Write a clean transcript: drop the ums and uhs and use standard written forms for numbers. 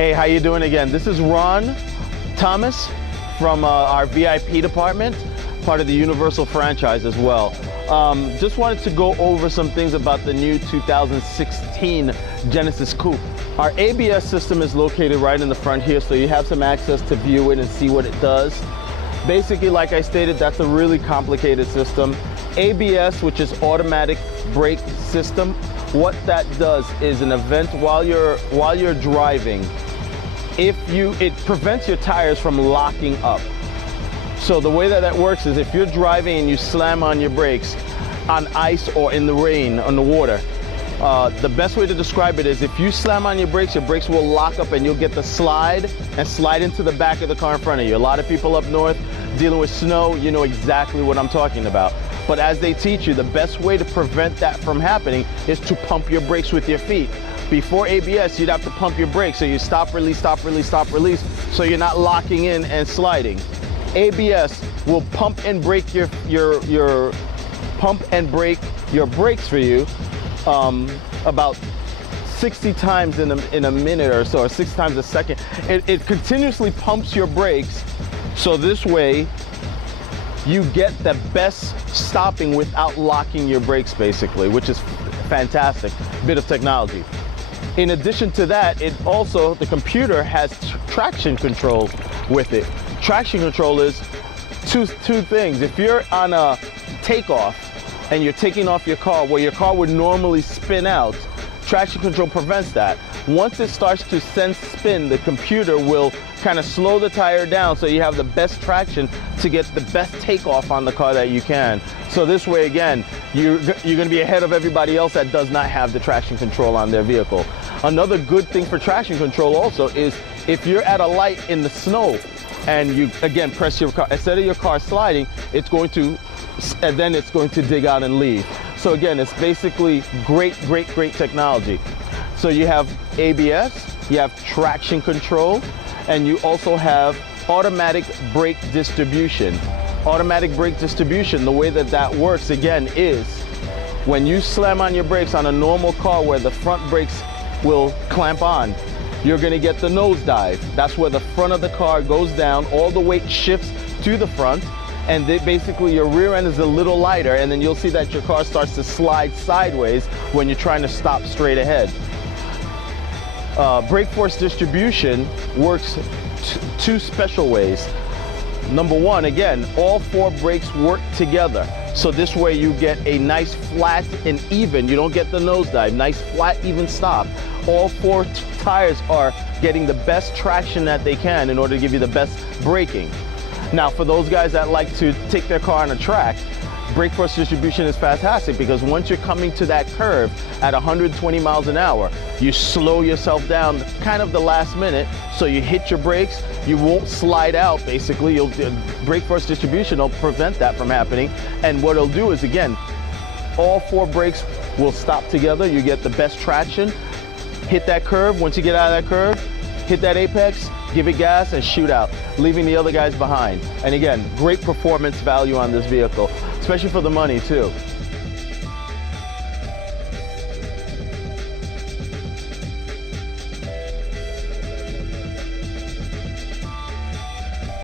Hey, how you doing again? This is Ron Thomas from our VIP department, part of the Universal franchise as well. Just wanted to go over some things about the new 2016 Genesis Coupe. Our ABS system is located right in the front here, so you have some access to view it and see what it does. Basically, like I stated, that's a really complicated system. ABS, which is automatic brake system, what that does is an event while you're driving. It prevents your tires from locking up. So the way that works is if you're driving and you slam on your brakes on ice or in the rain, on the water, the best way to describe it is if you slam on your brakes will lock up and you'll get the slide and slide into the back of the car in front of you. A lot of people up north dealing with snow, you know exactly what I'm talking about. But as they teach you, the best way to prevent that from happening is to pump your brakes with your feet. Before ABS, you'd have to pump your brakes, so you stop, release, stop, release, stop, release, so you're not locking in and sliding. ABS will pump and brake your brakes for you about 60 times in a minute or so, or 6 times a second. It continuously pumps your brakes, so this way you get the best stopping without locking your brakes, basically, which is fantastic bit of technology. In addition to that, the computer has traction control with it. Traction control is two things. If you're on a takeoff and you're taking off your car where your car would normally spin out, traction control prevents that. Once it starts to sense spin, the computer will kind of slow the tire down so you have the best traction to get the best takeoff on the car that you can. So this way, again, you're going to be ahead of everybody else that does not have the traction control on their vehicle. Another good thing for traction control also is if you're at a light in the snow and you, again, press your car, instead of your car sliding, it's going to dig out and leave. So again, it's basically great technology. So you have ABS, you have traction control, and you also have automatic brake distribution. Automatic brake distribution, the way that works, again, is when you slam on your brakes on a normal car where the front brakes will clamp on, you're gonna get the nosedive. That's where the front of the car goes down, all the weight shifts to the front, and basically your rear end is a little lighter, and then you'll see that your car starts to slide sideways when you're trying to stop straight ahead. Brake force distribution works two special ways. Number one, again, all 4 brakes work together. So this way you get a nice flat and even, you don't get the nosedive, nice flat, even stop. All 4 tires are getting the best traction that they can in order to give you the best braking. Now, for those guys that like to take their car on a track, brake force distribution is fantastic because once you're coming to that curve at 120 miles an hour, you slow yourself down kind of the last minute, so you hit your brakes, you won't slide out, basically. Brake force distribution will prevent that from happening, and what it'll do is, again, all 4 brakes will stop together, you get the best traction, hit that curve, once you get out of that curve, hit that apex, give it gas and shoot out, leaving the other guys behind. And again, great performance value on this vehicle, especially for the money too.